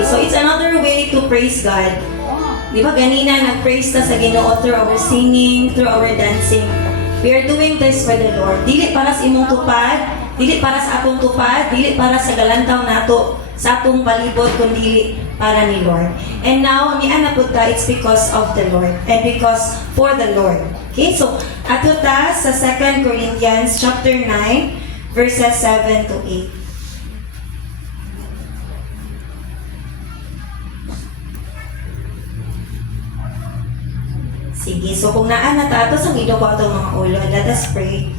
Okay, so it's another way to praise God. Di ba ganina nag-praise ta sa Ginoo through our singing, through our dancing. We are doing this for the Lord. Dili para sa imong tupad, dili para sa atong tupad, dili para sa galantaw nato sa atong palibot, kundi para ni Lord. And now, ni ana pud ta, it's because of the Lord and because for the Lord. Okay, so ato ta sa 2 Corinthians chapter 9 verses 7 to 8. Sige, so kung naan na tato sa ido ko itong mga ulo, let us pray.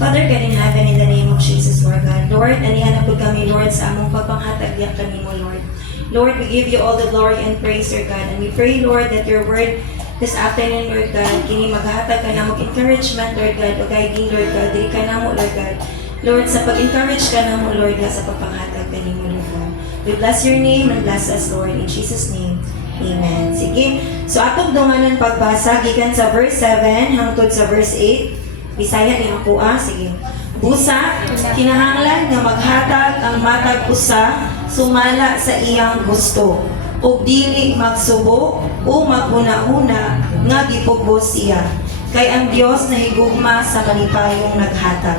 Father God in heaven, in the name of Jesus, Lord God. Lord, anihan na po kami, Lord, sa among pagpanghatag diyan kanimo, Lord. Lord, we give you all the glory and praise, Lord God. And we pray, Lord, that your word this afternoon, Lord God, kini maghatag ka na encouragement, Lord God, o guiding, Lord God, dili ka na mo, Lord God. Lord, sa pag-encourage ka na mo, Lord God, sa pagpanghatag kanimo, Lord God. We bless your name and bless us, Lord, in Jesus' name. Amen. Sige. So atong dunganan pagbasa gikan sa verse 7 hangtod sa verse 8. Bisaya ni ako sige. Busa kinahanglan nga maghatag ang matag usa sumala sa iyang gusto ug dili magsubo o maghuna-huna nga gipugos siya. Kay ang Dios nahigugma sa malipayong naghatag.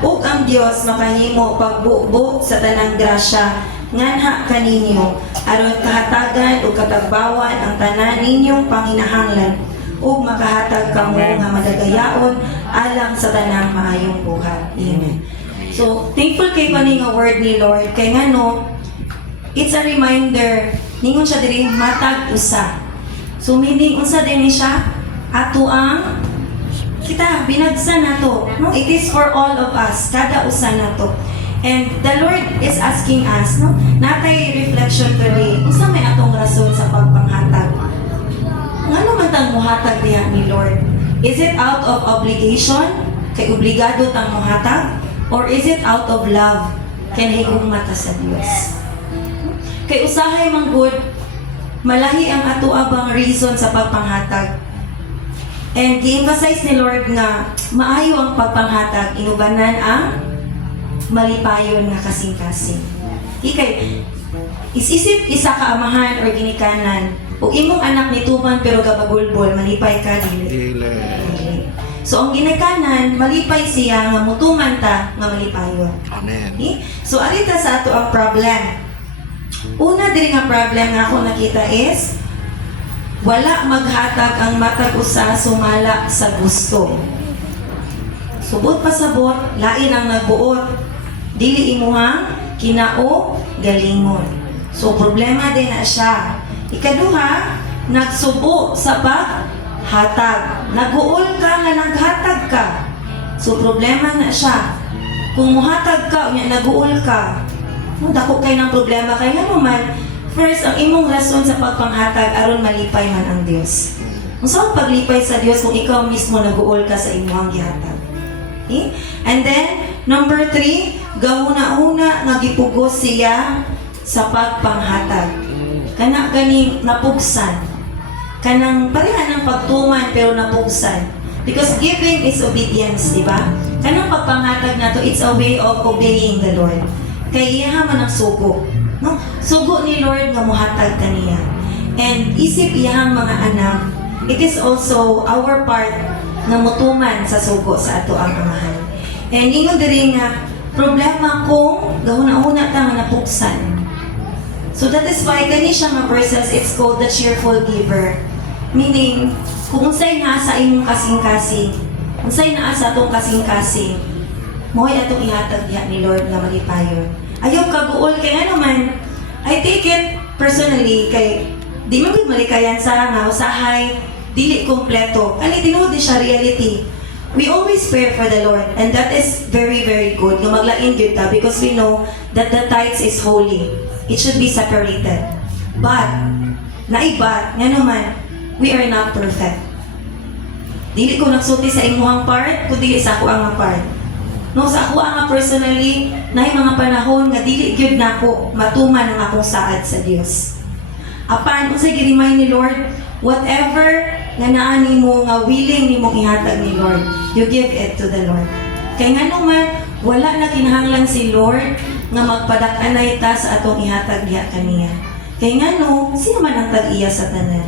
Ug ang Dios makahimo pagbukbok sa tanang grasya nganha kaninyo aron kahatagan o katagbawan ang tanan ninyong panginahanglan ug makahatag kamo nga madagayaon alang sa tanang maayong buhat. Amen. So, thankful kay kani nga word ni Lord kay ngano it's a reminder ningon siya diri matag usa. So meaning unsa din siya ato ang kita binagsa nato. No, it is for all of us, kada usa nato. And the Lord is asking us, no, natay reflection today, unsa may atong rason sa pagpanghatag? Ngano man tang muhatag diha ni Lord? Is it out of obligation? Kay obligado tang muhatag? Or is it out of love? Kay nahigugma ta sa Dios? Kay usahay man good, malahi ang ato abang reason sa pagpanghatag. And gi-emphasize ni Lord nga maayo ang pagpanghatag, inubanan ang malipayon nga kasing-kasing. Ikay, isisip isa ka amahan or ginikanan, o imong anak ni tuman pero gabagulbol, malipay ka dili. So ang ginikanan, malipay siya nga mutuman ta nga malipayon. Amen. Okay? So arita sa ato ang problem. Una diri nga problem nga ako nakita is wala maghatag ang matag usa sumala sa gusto. Subot pasabot, lain ang nagbuot. Dili imuhang kinao galingon. So problema din na siya. Ikaduha, nagsubo sa paghatag. Naguol ka nga naghatag ka. So problema na siya. Kung muhatag ka, naguol ka, dako kay ng problema kay nga naman. First, ang imong rason sa pagpanghatag aron malipay man ang Dios. Unsa ang paglipay sa Dios kung ikaw mismo naguol ka sa imong gihatag? Okay? And then number 3, gahuna-una nga gipugos siya sa pagpanghatag. Kana ganing napugsan. Kanang pareha ng pagtuman pero napugsan. Because giving is obedience, di ba? Kanang pagpanghatag nato, it's a way of obeying the Lord. Kay iya man ang sugo. No? Sugo ni Lord nga muhatag kaniya. And isip iyang mga anak, it is also our part na mutuman sa sugo sa ato ang amahan. And ingon diri nga problema kung gahuna-una ta nga napuksan. So that is why kani siya nga verses, it's called the cheerful giver. Meaning, kung unsay naa sa imong kasing-kasing, unsay naa sa atong kasing-kasing, mo'y atong ihatag diha ni Lord nga malipayon. Ayaw kaguol kay ano man, I take it personally kay di man gud malikayan sa nga usahay dili kompleto. Kani tinuod siya reality. We always pray for the Lord and that is very very good nga maglain gyud ta because we know that the tithes is holy. It should be separated. But naiba nga naman we are not perfect. Dili ko nagsulti sa imuhang part kundi sa ako ang part. No, sa ako nga personally, naay mga panahon nga dili gyud nako matuman ang akong saad sa Dios. Apan unsay gi-remind ni Lord, whatever nga naa nimo nga willing nimo ihatag ni Lord, you give it to the Lord. Kay ngano man wala na kinahanglan si Lord nga magpadak-anay ta sa atong ihatag diha kaniya. Kaya nga no, sino man ang tag-iya sa tanan?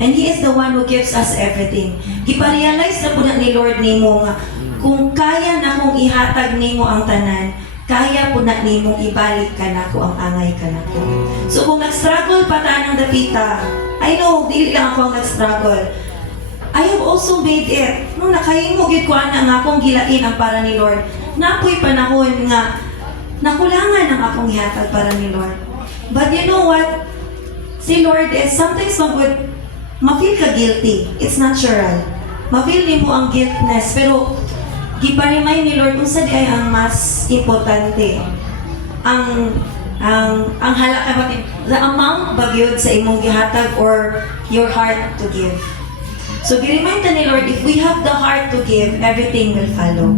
And He is the one who gives us everything. Gipa-realize na po na ni Lord nimo nga, kung kaya na kong ihatag nimo ang tanan, kaya po na nimo ibalik ka na ko ang angay ka na ko. So kung nag-struggle pa ta ng dapita, I know, dili lang ako ang nag-struggle. I have also made it. Nung nakahimo gid ko ana nga akong gilain ang para ni Lord, napoy panahon nga nakulangan ang akong ihatag para ni Lord. But you know what? Si Lord is sometimes ma-feel ka guilty. It's natural. Ma-feel ni mo ang guiltness. Pero, giparimay ni Lord kung sa di ay ang mas importante. Ang halaka ba, the amount bagyod sa imong gihatag or your heart to give. So, gi-remind ta ni Lord, if we have the heart to give, everything will follow.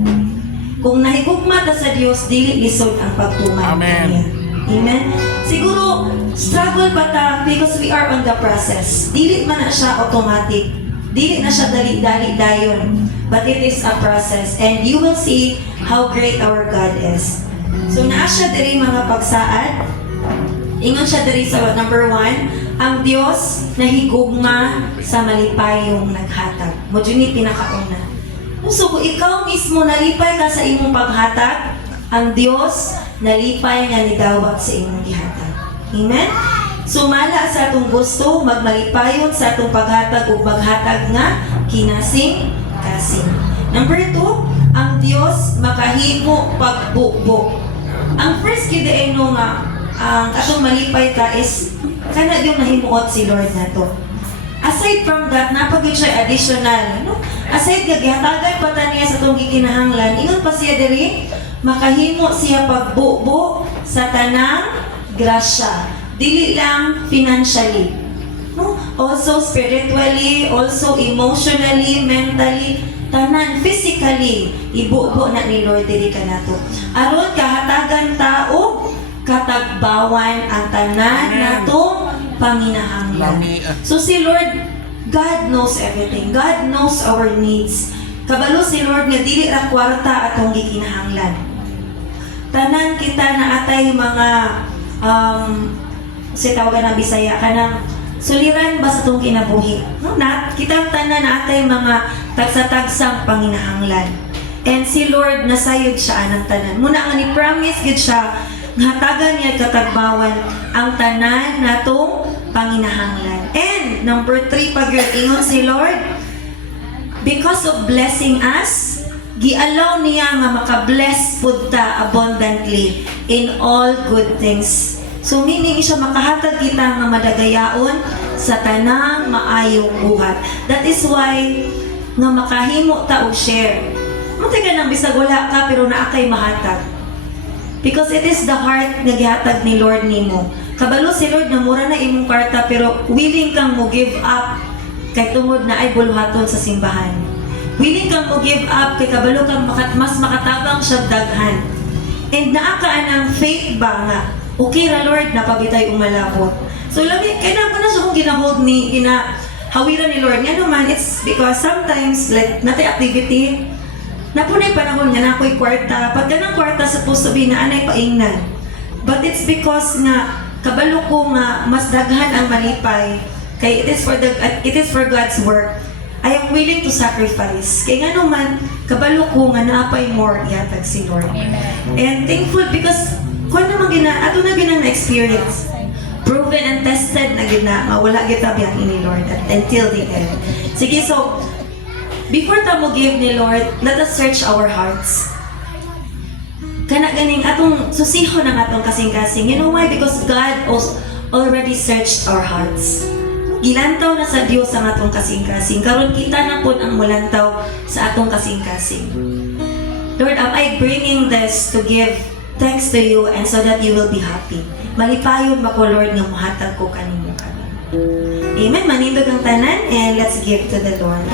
Kung nahigugma ta sa Dios, dili lisod ang pagtuman niya. Amen? Siguro, struggle pa ta because we are on the process. Dili man na siya automatic. Dili na siya dali-dali dayon. But it is a process. And you will see how great our God is. So, naa siya diri mga pagsaad. Ingon siya diri sa number 1, ang Dios nahigugma sa malipayong naghatag. Mo dyan pinakauna. So, kung ikaw mismo nalipay ka sa imong paghatag, ang Dios nalipay nga nidawat sa imong gihatag. Amen? Sumala sa atong gusto, magmalipayon sa atong paghatag o maghatag nga kinasing-kasing. Number 2, ang Dios makahimo pagbukbok. Ang first kidaino nga ang atong malipay ta is kana yung nahimuot si Lord nato. Aside from that, napagod siya additional. No? Aside gagihatagan pa ta niya sa atong gikinahanglan, ingon pa siya diri, makahimo siya pagbubo sa tanang grasya. Dili lang financially. No? Also spiritually, also emotionally, mentally, tanan, physically, ibubo na ni Lord diri ka nato. Aron kahatagan tao, katagbawan ang tanan natong panginahanglan. So si Lord, God knows everything. God knows our needs. Kabalo si Lord nga dili ra kwarta atong gikinahanglan. Tanan kita na atay mga si tawagan na Bisaya kanang suliran ba sa itong kinabuhi. No? Kita tanan na atay mga tagsa-tagsang panginahanglan. And si Lord nasayod siya anang tanan. Muna nga ni promise gid siya hatagan niya katagbawan ang tanan natong panginahanglan. And number 3 pag ingon si Lord, because of blessing us, gialaw niya nga makabless pud ta abundantly in all good things. So meaning siya makahatag kita nga madagayaon sa tanang maayong buhat. That is why nga makahimo ta og share. Mutay ka nang bisag wala ka pero naa kay mahatag. Because it is the heart nga gihatag ni Lord nimo. Kabalo si Lord na mura na imong kwarta pero willing kang mo give up kay tungod na ay buluhaton sa simbahan. Willing kang mo give up kay kabalo kang mas makatabang siya daghan. And naa ka anang faith ba nga okay ra Lord napabitay umalabot. So labi kay na siya kung ginahold ni hawiran ni Lord. Nga naman it's because sometimes like natay activity napunay panahon nga na ako'y kwarta. Pagka ng kwarta, supposed to be na anay paingnan. But it's because nga, kabalo ko nga, mas daghan ang malipay. Kaya it is for God's work. I am willing to sacrifice. Kaya nga naman, kabalo ko nga naapay more ihatag si Lord. Amen. And thankful because, kung naman ato na ginang na-experience. Proven and tested na gina, wala kita biyang ini Lord until the end. Sige, so, before ta mo give ni Lord, let us search our hearts. Kana ganing atong susiho ng atong kasing-kasing. You know why? Because God already searched our hearts. Gilantaw na sa Dios ang atong kasing-kasing. Karon kita na po ang mulantaw sa atong kasing-kasing. Lord, am I bringing this to give thanks to you and so that you will be happy? Malipayon mako Lord nga muhatag ko kanimo karon. Amen. Manindog ang tanan and let's give to the Lord.